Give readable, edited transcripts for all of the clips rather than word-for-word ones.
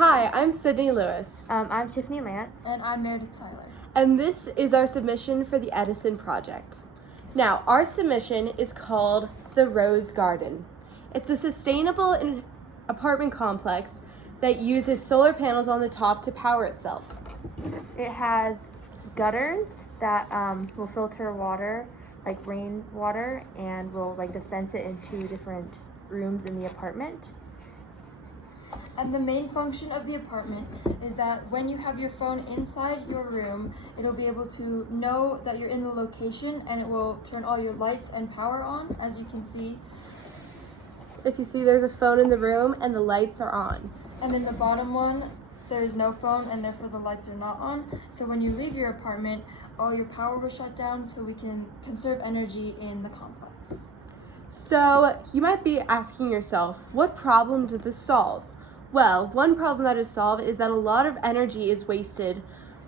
Hi, I'm Sydney Lewis. I'm Tiffany Lant. And I'm Meredith Seiler. And this is our submission for the Edison project. Now, our submission is called the Rose Garden. It's a sustainable apartment complex that uses solar panels on the top to power itself. It has gutters that will filter water, like rainwater, and will dispense it into different rooms in the apartment. And the main function of the apartment is that when you have your phone inside your room, it'll be able to know that you're in the location, and it will turn all your lights and power on, as you can see. If you see, there's a phone in the room and the lights are on. And in the bottom one, there's no phone, and therefore the lights are not on. So when you leave your apartment, all your power will shut down, so we can conserve energy in the complex. So you might be asking yourself, what problem does this solve? Well, one problem that is solved is that a lot of energy is wasted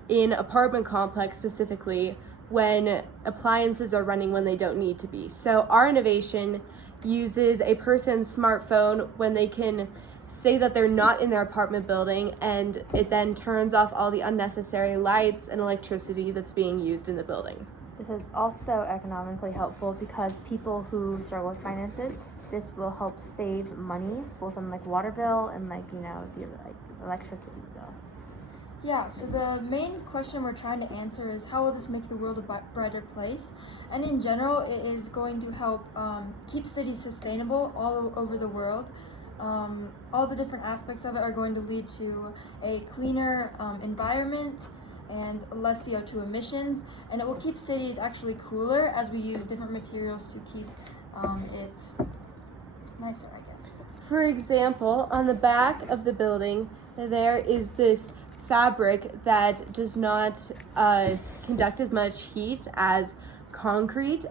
in apartment complex specifically when appliances are running when they don't need to be. So our innovation uses a person's smartphone when they can say that they're not in their apartment building, and it then turns off all the unnecessary lights and electricity that's being used in the building. This is also economically helpful because people who struggle with finances, this will help save money, both on water bill and the electricity bill. Yeah, so the main question we're trying to answer is how will this make the world a brighter place? And in general, it is going to help keep cities sustainable all over the world. All the different aspects of it are going to lead to a cleaner environment and less CO2 emissions, and it will keep cities actually cooler as we use different materials to keep it nicer, I guess. For example, on the back of the building, there is this fabric that does not conduct as much heat as concrete,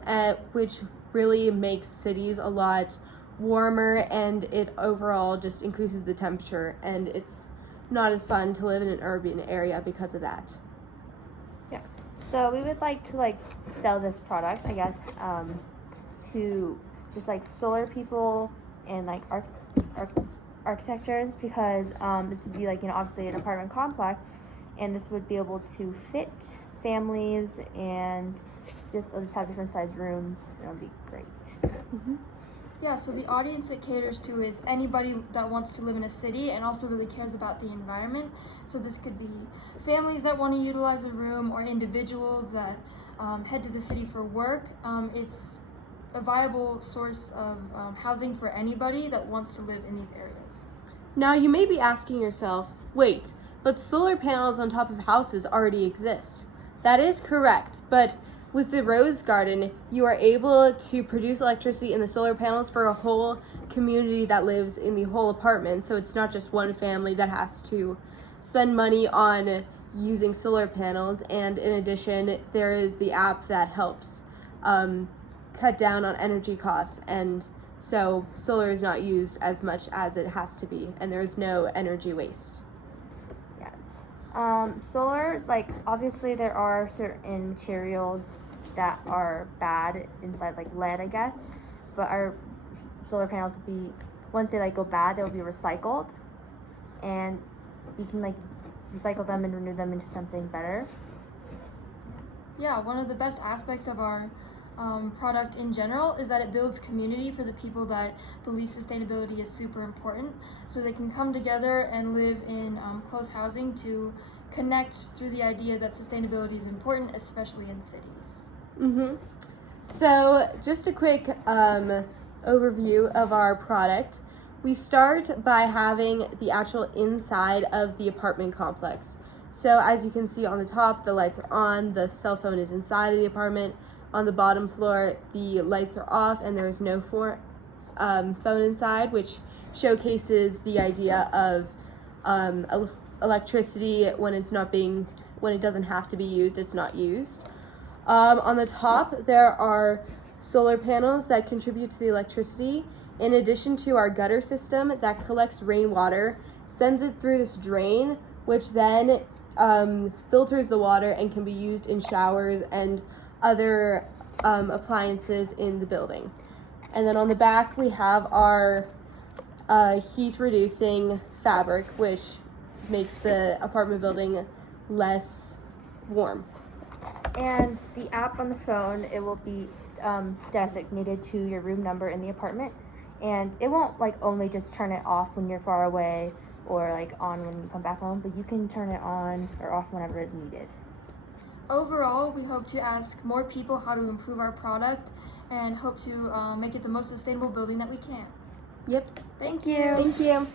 which really makes cities a lot warmer, and it overall just increases the temperature, and it's not as fun to live in an urban area because of that. Yeah. So we would like to sell this product, I guess, to just solar people and architectures, because this would be obviously an apartment complex, and this would be able to fit families and just have different sized rooms. It'll be great. Mm-hmm. Yeah, so the audience it caters to is anybody that wants to live in a city and also really cares about the environment. So this could be families that want to utilize a room, or individuals that head to the city for work. It's a viable source of housing for anybody that wants to live in these areas. Now you may be asking yourself, wait, but solar panels on top of houses already exist. That is correct, but with the Rose Garden, you are able to produce electricity in the solar panels for a whole community that lives in the whole apartment. So it's not just one family that has to spend money on using solar panels. And in addition, there is the app that helps cut down on energy costs. And so solar is not used as much as it has to be, and there is no energy waste. Yeah. Solar, obviously there are certain materials that are bad inside, lead, I guess, but our solar panels will be, once they go bad, they'll be recycled, and we can recycle them and renew them into something better. Yeah, one of the best aspects of our product in general is that it builds community for the people that believe sustainability is super important, so they can come together and live in close housing to connect through the idea that sustainability is important, especially in cities. Mm-hmm. So just a quick overview of our product. We start by having the actual inside of the apartment complex. So as you can see on the top, the lights are on, the cell phone is inside of the apartment. On the bottom floor, the lights are off and there is no phone inside, which showcases the idea of electricity when it doesn't have to be used, it's not used. On the top, there are solar panels that contribute to the electricity, in addition to our gutter system that collects rainwater, sends it through this drain, which then filters the water and can be used in showers and other appliances in the building. And then on the back, we have our heat-reducing fabric, which makes the apartment building less warm. And the app on the phone, it will be designated to your room number in the apartment, and it won't like only just turn it off when you're far away or like on when you come back home, but you can turn it on or off whenever it's needed. Overall, we hope to ask more people how to improve our product and hope to make it the most sustainable building that we can. Yep. Thank you. Thank you.